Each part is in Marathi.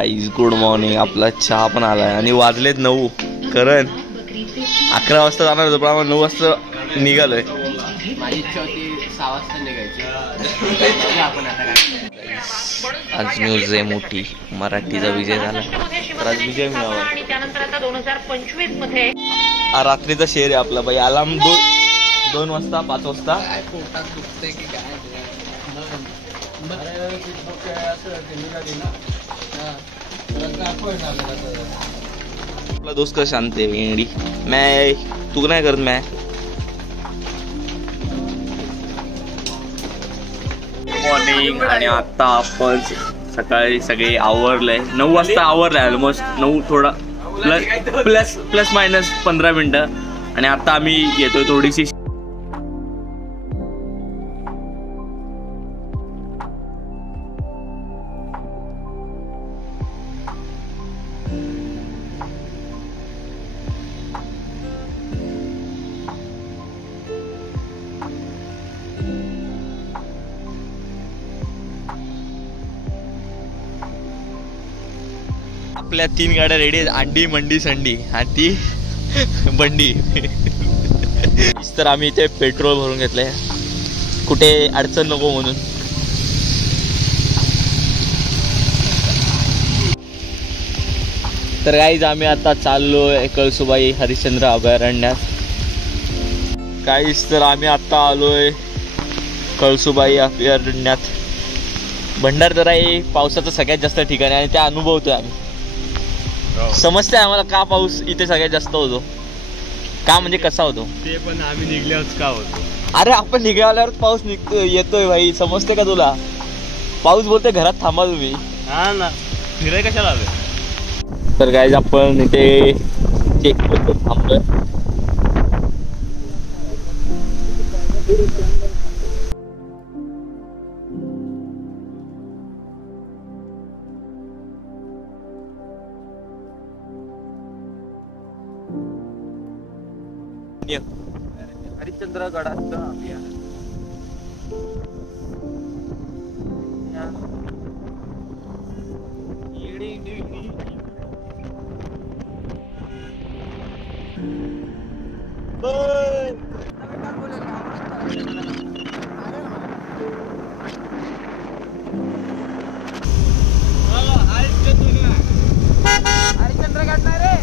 Guys good morning. आपला चहा पण आलाय आणि वाजलेत 9. करण 11 वाजता जाणार होतो पण आपण 9 वाजता निघालोय. माझी इच्छा होती 6 वाजता निघायची. आपण आता काय आज न्यूज आहे मोठी. मराठीचा विजय झाला तर आज विजय मिळावा. आणि त्यानंतर आता 2025 मध्ये रात्रीचा शेर आहे आपला बाई. अलार्म 2 वाजता 5 वाजता. काय पोटात दुखतंय की काय आपला दोस्त का शांत आहे वेंगडी. मैं तू नाही करत. मैं मॉर्निंग आणि आता आपण सकाळी सगळे आवरलंय. 9 वाजता आवरलंय ऑलमोस्ट. 9 थोडा प्लस मायनस 15 मिनिटं. आणि आता आम्ही येतोय थोडीशी आपल्या 3 गाड्या रेडी आहेत. अंडी मंडी संडी आणि ती बंडी. तर आम्ही इथे पेट्रोल भरून घेतलंय कुठे अडचण नको म्हणून. तर गाईज आम्ही आता चाललोय कळसुबाई हरिश्चंद्र अभयारण्यात. गाईज तर आम्ही आता आलोय कळसुबाई अभयारण्यात. भंडारदरा हे पावसाचं सगळ्यात जास्त ठिकाण आहे आणि त्या अनुभवतोय आम्ही. समजते आम्हाला का पाऊस इथे सगळ्यात जास्त होतो. का म्हणजे कसा होतो ते पण आम्ही निघल्यावरच का होतो. अरे आपण निघाल्यावर पाऊस येतोय भाई. समजते का तुला. पाऊस बोलते घरात थांबा तुम्ही. हा ना फिराय कशाला आलोय. तर गाईज आपण इथे चेक करतो थांबलोय. हरिश्चंद्र गडाचं अभियान. हरिश्चंद्र गड नाही रे.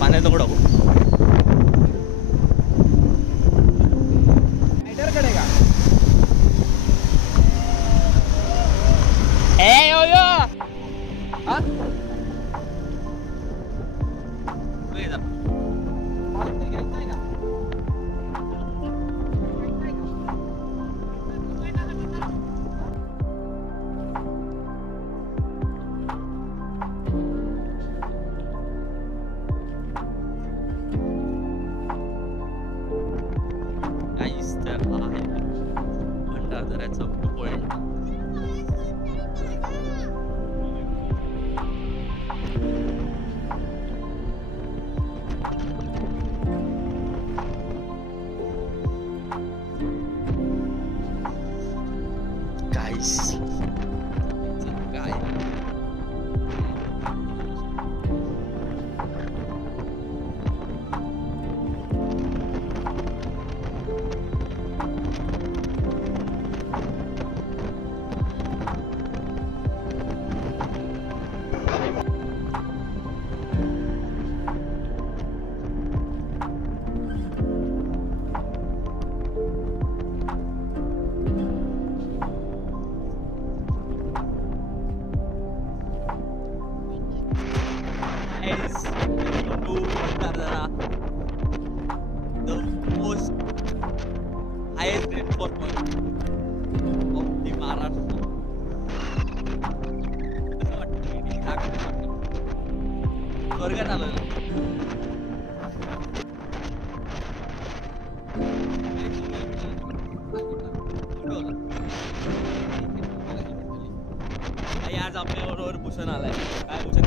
पाण्यात नको टाकू. रायडरकडे का ए यो यो हा भंडारदऱ्याचा पॉइंट. गाईस काय the most highest rainfall point of the Maharashtra. स्वर्गात आलं. आज आपल्याबरोबर भूषण आलाय. काय भूषण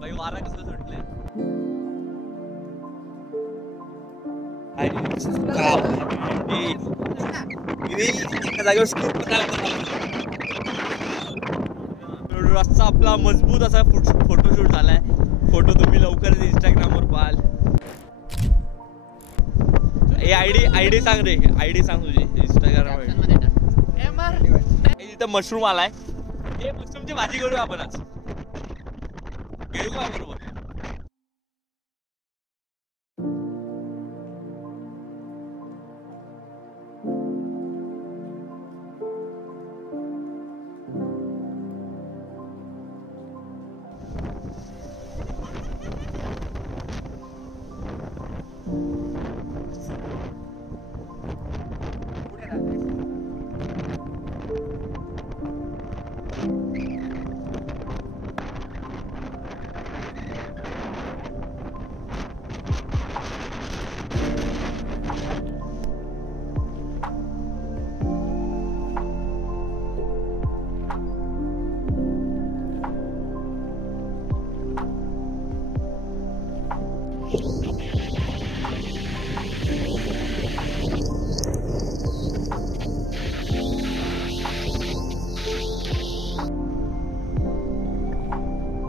भाई वारा कसं सुटलंय. रस्ता आपला मजबूत असा फोटोशूट झालाय. फोटो तुम्ही लवकरच इंस्टाग्रामवर पाहाल. आयडी सांग रे, आयडी सांग तुझी इंस्टाग्राम. इथं मशरूम आलाय. हे मशरूमची भाजी करू आपण आज. घेऊ का बरोबर?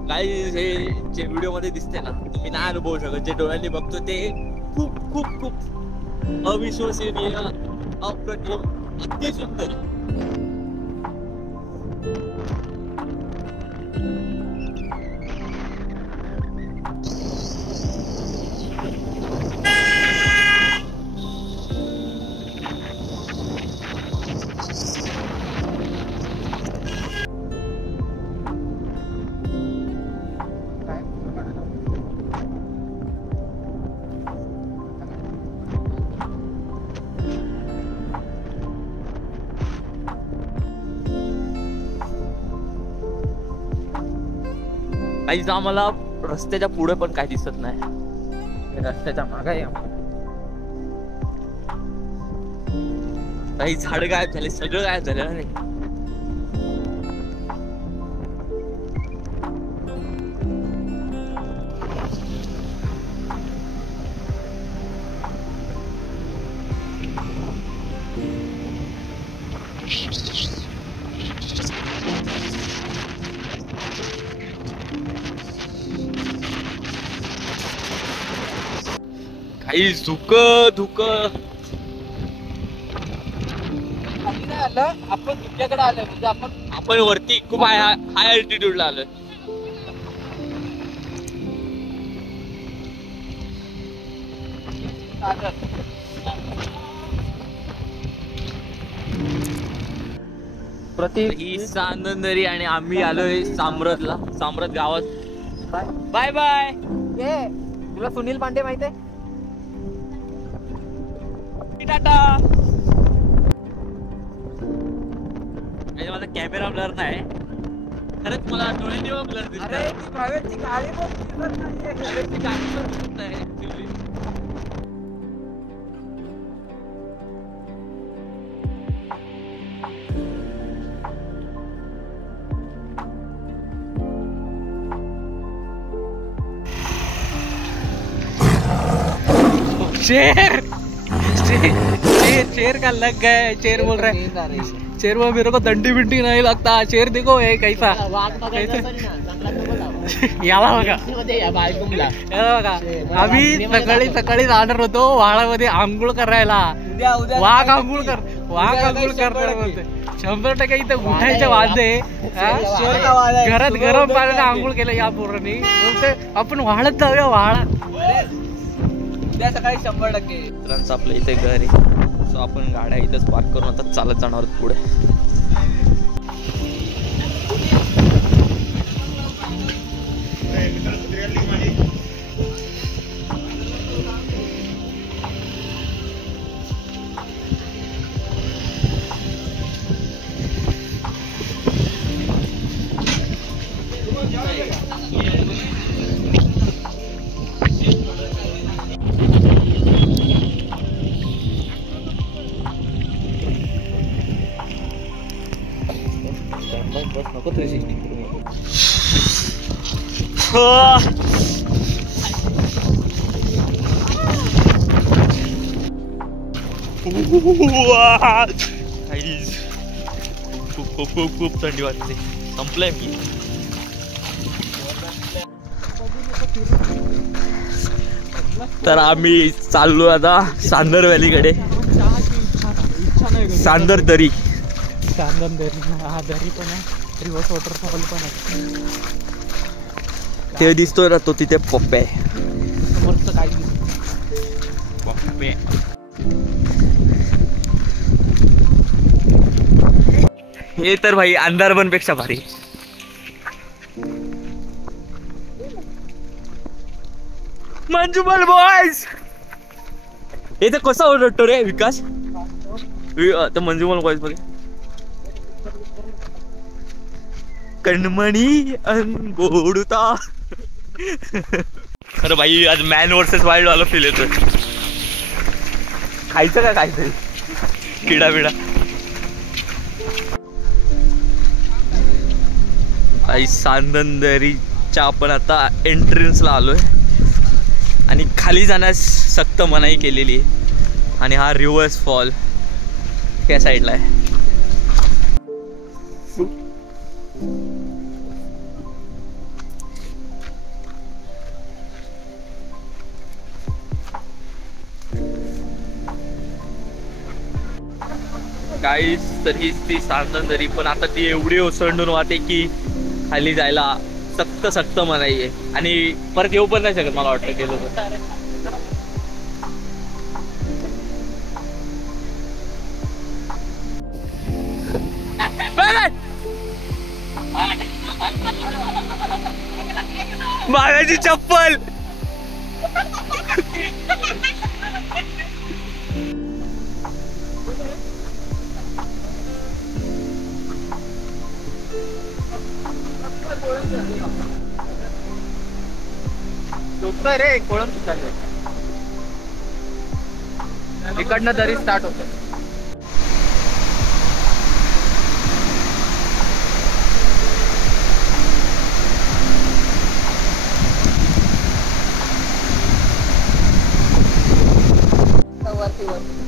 काही हे जे व्हिडिओ मध्ये दिसते ना, तुम्ही नाही अनुभवू शकत. जे डोळ्यांनी बघतो ते खूप खूप खूप अविश्वसनीय, अप्रतिम, अति सुंदर. काहीच आम्हाला रस्त्याच्या पुढे पण काही दिसत नाही. रस्त्याच्या मागे काही झाड गायब झाले, सगळं गायब झालं रे. काही धुक आलं. आपण दुसऱ्याकडे आलोय, म्हणजे आपण वरती खूप हाय अल्टिट्यूडला आलोय. ही चांदनदरी आणि आम्ही आलोय साम्रतला. साम्रत गावात. Bye bye. तुला सुनील पांडे माहित आहे? टाटा. माझा कॅमेरा ब्लर नाही, खरंच मला डोळ्यांनी ब्लर दिसतंय. शेर शेर का लग गए. शेर बोल रहा है, शेर वो मेरे को दंडी बिंडी नहीं लगता. शेर देखो है कैसा. याला बघा, आम्ही सकाळी जाणार होतो वाळामध्ये आंघोळ करायला. वाघ आंघोळ करणार बोलते. 100% इथं उठायच्या वाजे. घरात गरम पाण्याने आंघोळ केलं या पोरांनी. बोलते आपण वाळत जाऊया. वाळा सकाळी 100%. मित्रांचं आपलं इथे घर आहे, सो आपण गाड्या इथंच पार्क करून आता चालत जाणार आहोत पुढे. नको 360. खूप खूप खूप खूप थंडी वाटते. संपलंय मी. तर आम्ही चाललो आता सांदर व्हॅलीकडे. सांदर दरी. चांदन दरी, हा दरी पण आहे, रिव्हर्स वॉटरफॉल पण आहे. ते दिसतोय ना तो तिथे पप्पे आहे. समोरचं काय पप्पे. हे तर भाई अंधारबन पेक्षा भारी. मंजुमल बॉयज हे तर कसा ओरडतो रे विकास. तर मंजुमल बॉयज मध्ये कणमणी अनगोडता. अरे भाई आज मॅन वर्सेस वाईल्ड वाला फील येतोय. खायचं का काहीतरी किडा बिडा. आई सांदनदरीच्या आपण आता एंट्रन्सला आलोय आणि खाली जाण्यास सक्त मनाई केलेली आहे. आणि हा रिव्हर्स फॉल त्या साईडला आहे. गाईस तर हीच ती सांदनदरी. पण आता ती एवढी ओसंडून वाहते की खाली जायला सक्त सक्त मनाई आहे. आणि परत येऊ पण नाही शकत मला वाटतं गेलो तर. मागाची चप्पल. रे कोळम इकडनं तरी स्टार्ट होत.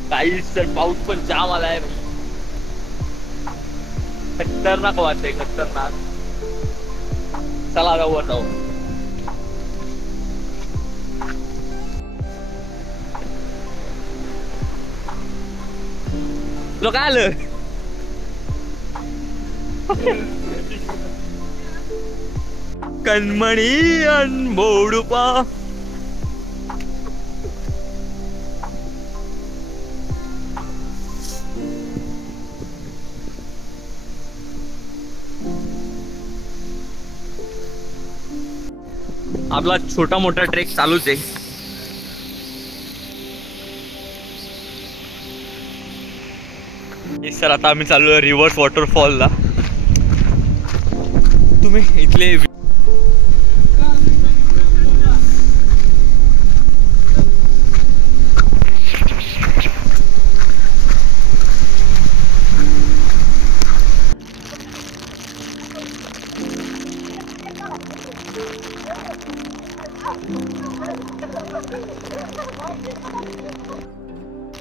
काहीच तर पाऊस पण जाम आलाय. खतरनाक वाटतंय खतरनाक. चला जाऊ वर जाऊ. लोक आलं. कणमणी अनबोडुपा. आपला छोटा मोठा ट्रेक चालूच आहे. सर आता आम्ही चाललो रिव्हर्स वॉटरफॉलला. तुम्ही इथले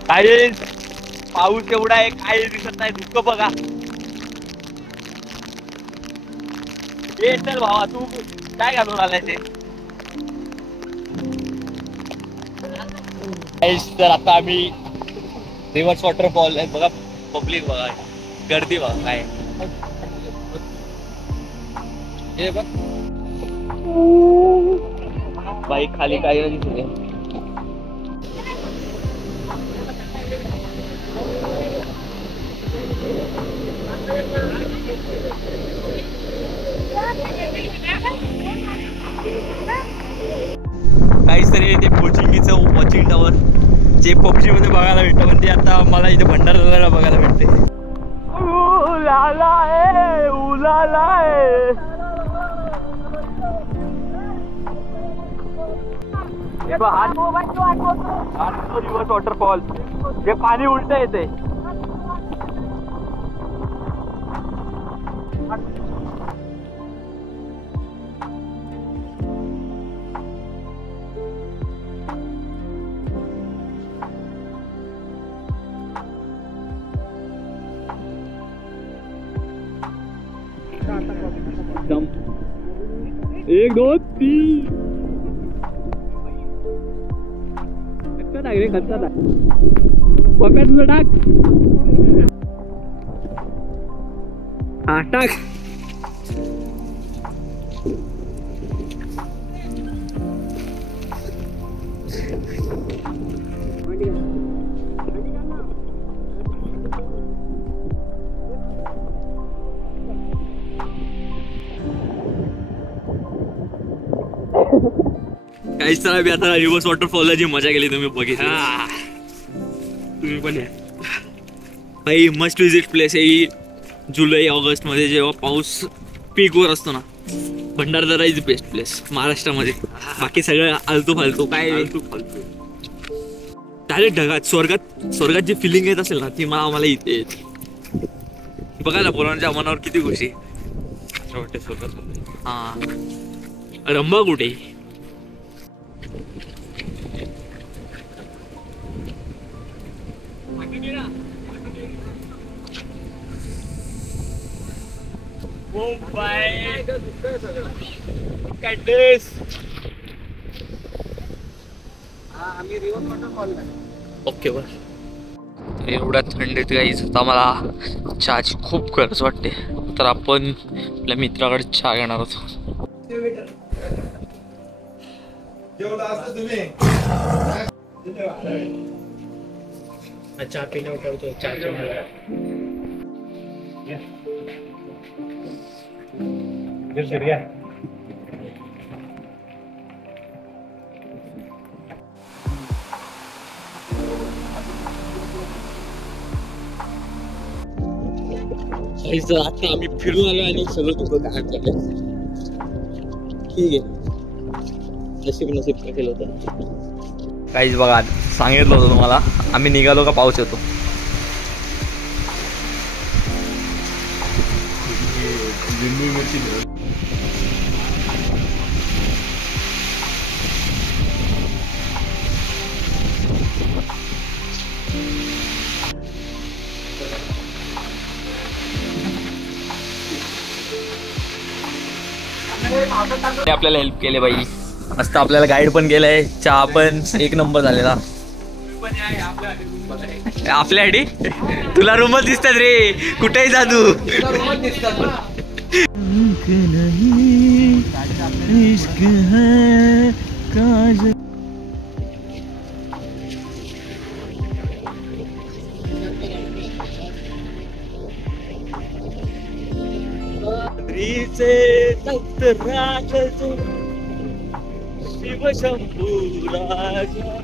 काय पाऊस एवढा आहे काय दिसत नाही. धुकं बघा. हे चल भावा तू काय घालून आलाय ते. तर आता आम्ही रिव्हर्स वॉटरफॉल आहे बघा. पब्लिक बघा गर्दी बघा काय. हे बघ बाई खाली काय दिसत. काहीच तरी ते पोचिंगीचं वॉचिंग टॉवर जे पबजी मध्ये बघायला भेटतं पण ते आता मला इथे भंडारदऱ्याला बघायला भेटते. रिव्हर्स वॉटरफॉल जे पाणी उलट येते. एकदम 1 2 3 कच्चा टाक रे कच्चा टाक पकड तुझं टाक हा टाक काहीच तर आम्ही आता रिव्हर्स वॉटरफॉलला जी मजा केली तुम्ही बघितली तुम्ही पण या काही मस्ट विजिट प्लेस आहे जुलै ऑगस्ट मध्ये जेव्हा पाऊस पीकवर असतो ना भंडारदरा इज बेस्ट प्लेस महाराष्ट्रामध्ये बाकी सगळं आलतू फालतू काय डायरेक्ट ढगात स्वर्गात जी फिलिंग येत असेल ना ती मला इथे येते बघा ना पोरांच्या मनावर किती खुशी हा रंबा कुठे ओके बस एवढ्या थंडीत काहीच आता मला चहाची खूप गरज वाटते तर आपण आपल्या मित्राकडे चहा घेणार होतो चहा पिण्या उठवतो चहा आता आम्ही फिरून आलो आणि सगळं तुझं काय झालं ठीक आहे नशीब काय केलं होतं काहीच बघा सांगितलं होतं तुम्हाला आम्ही निघालो का पाऊस येतो आपल्याला हेल्प केले बाई मस्त आपल्याला गाईड पण केलंय चहा पण 1 नंबर झालेला आपल्यासाठी तुला रूमच दिसतात रे कुठेही जा तू शिव शंभू राजा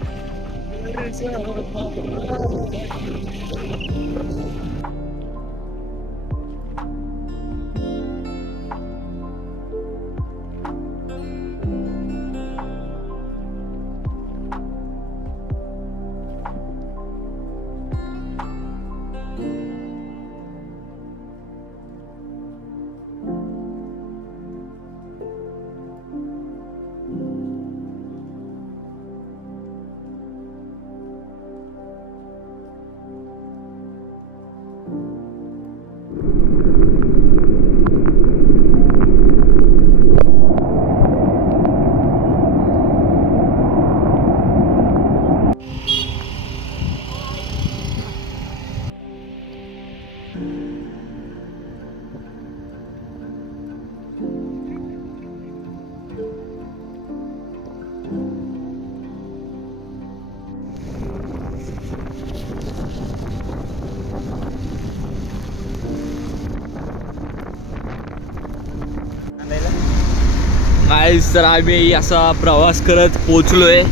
गाईस तर आम्ही असा प्रवास करत पोचलोय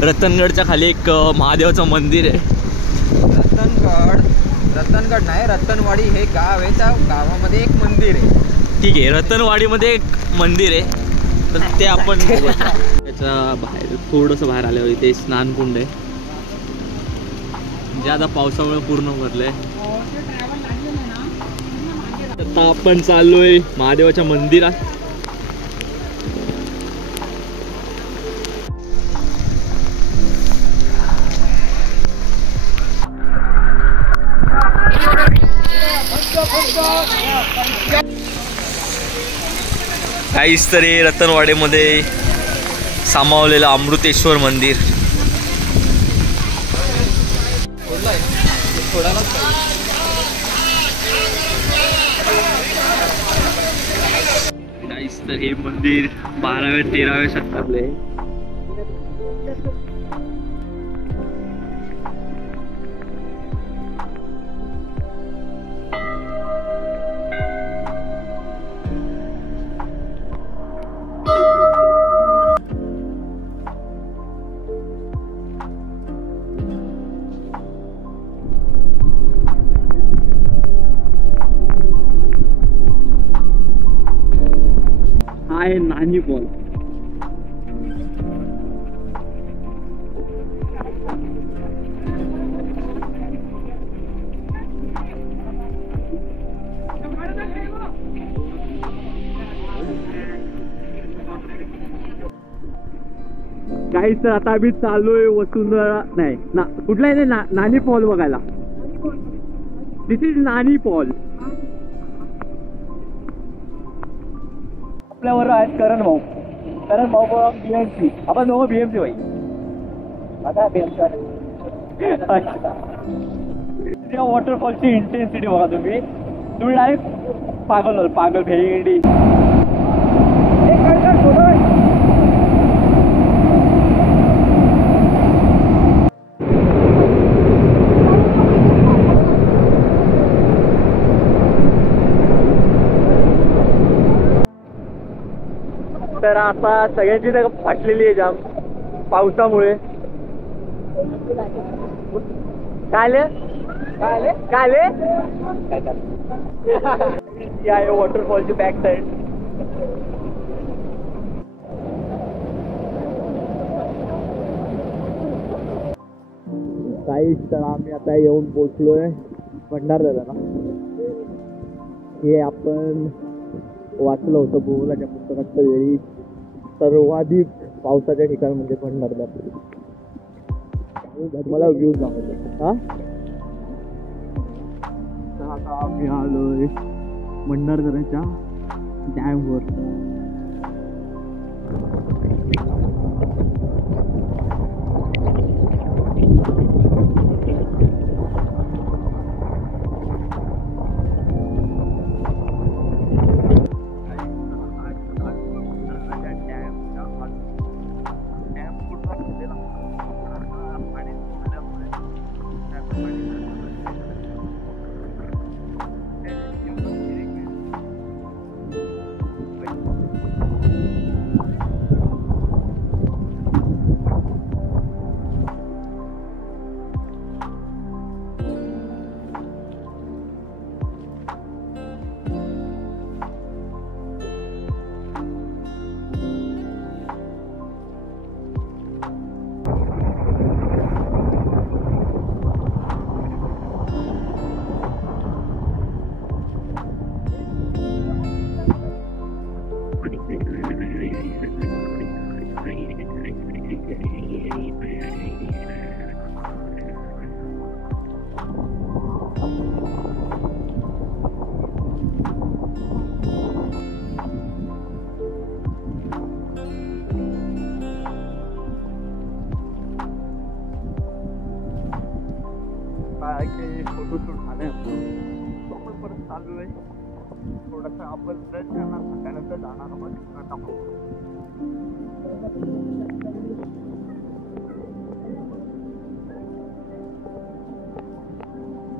रतनगडच्या खाली एक महादेवाचं मंदिर आहे रतनगड नाही रतनवाडी हे गाव आहे त्या गावामध्ये एक मंदिर आहे ठीक आहे रतनवाडीमध्ये एक मंदिर आहे तर ते आपण त्याच्या बाहेर थोडंसं बाहेर आल्यावर इथे स्नानकुंड आहे जे आता पावसामुळे पूर्ण भरलंय आता आपण चाललोय महादेवाच्या मंदिरात काहीच तरी रतनवाडेमध्ये सामावलेलं अमृतेश्वर मंदिर. काहीच तर हे मंदिर 12व्या-13व्या शतकातले. आहे नानी पॉल. काहीच तर आता आम्ही चाललोय वसुंधरा नाही ना कुठला आहे नानी पॉल बघायला. दिस इज नानी पॉल. आपल्यावर आहेत करण भाऊ BMC. आपण दोघं BMC भाई. आता त्या वॉटरफॉलची इंटेन्सिटी बघा तुम्ही डायरेक्ट पागल भेंडी. तर आता सगळ्यांची तर फाटलेली आहे जाम पावसामुळे. काय आहे वॉटरफॉलची बॅक साईड. काहीच तर आम्ही आता येऊन पोचलोय भंडारदऱ्याला. हे आपण वाचलं होतं भूगोलाच्या पुस्तकात वेळी सर्वाधिक पावसाच्या ठिकाण म्हणजे भंडारदरा. मला व्ह्यूज दाखवतो. आता आम्ही आलोय भंडारदऱ्याच्या डॅमवर. फोटोशूट झाले आपण परत चालू आहे. थोडंसं आपण त्यानंतर जाणार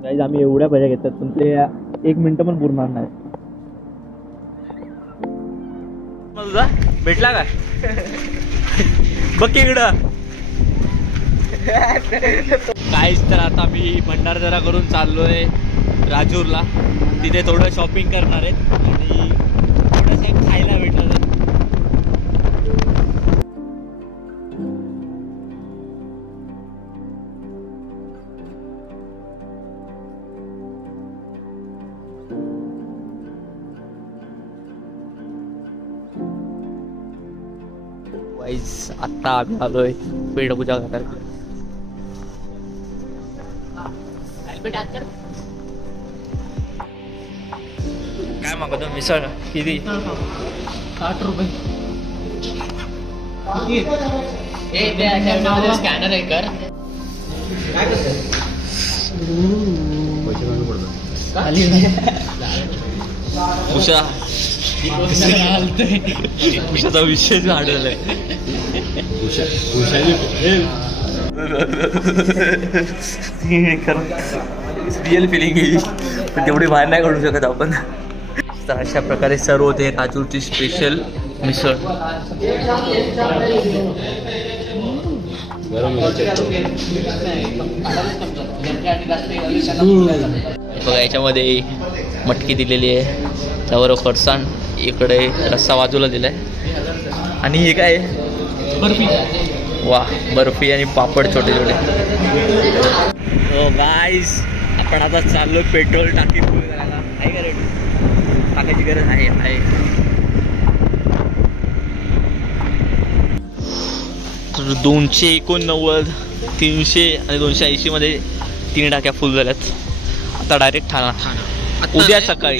गाईज. आम्ही एवढ्या भाज्या घेतात पण ते 1 मिनिट पण पुरणार नाही. तुझा भेटला का बघ इकडं. काहीच तर आता मी भंडारदरा करून चाललोय राजूरला. तिथे थोडं शॉपिंग करणार आहेत आणि थोडंसं खायला भेटलं तर. वाईज आत्ता आम्ही आलोय पेटपूजा करायला. काय मागवतो मिसळ किती 60 रुपये. स्कॅनर आहे कर. उषा उषाचा विषय आढळलाय. रिअल फिलिंग येईल पण तेवढी बाहेर नाही काढू शकत आपण. तर अशा प्रकारे सर्व होते राजूरची स्पेशल मिसळ. बघा याच्यामध्ये मटकी दिलेली आहे, त्यावर फरसाण, इकडे रस्सा बाजूला दिलाय आणि हे काय बर्फी. वा बर्फी आणि पापड छोटे छोटे. हो गाईस आपण आता चाललो पेट्रोल टाकी फुल करायला. आहे का रेडी? टाकायची गरज आहे. तर 289, 300 आणि 280 मध्ये 3 टाक्या फुल झाल्यात. आता डायरेक्ट ठाणा. उद्या सकाळी.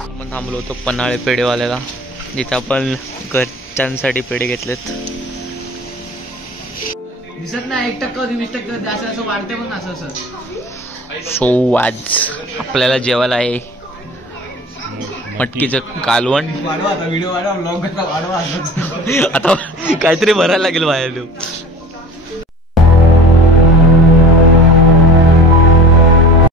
आपण थांबलो होतो पन्हाळे पेढेवाल्याला, जिथे आपण घरच्यांसाठी पेढे घेतलेत. दिसत नाही 1% 20% असं वाढते पण असं. सो आज आपल्याला जेवायला आहे मटकीचं कालवण. वाढवा आता व्हिडिओ वाढवा, ब्लॉग वाढवा. आता काहीतरी भरायला लागेल बाहेर.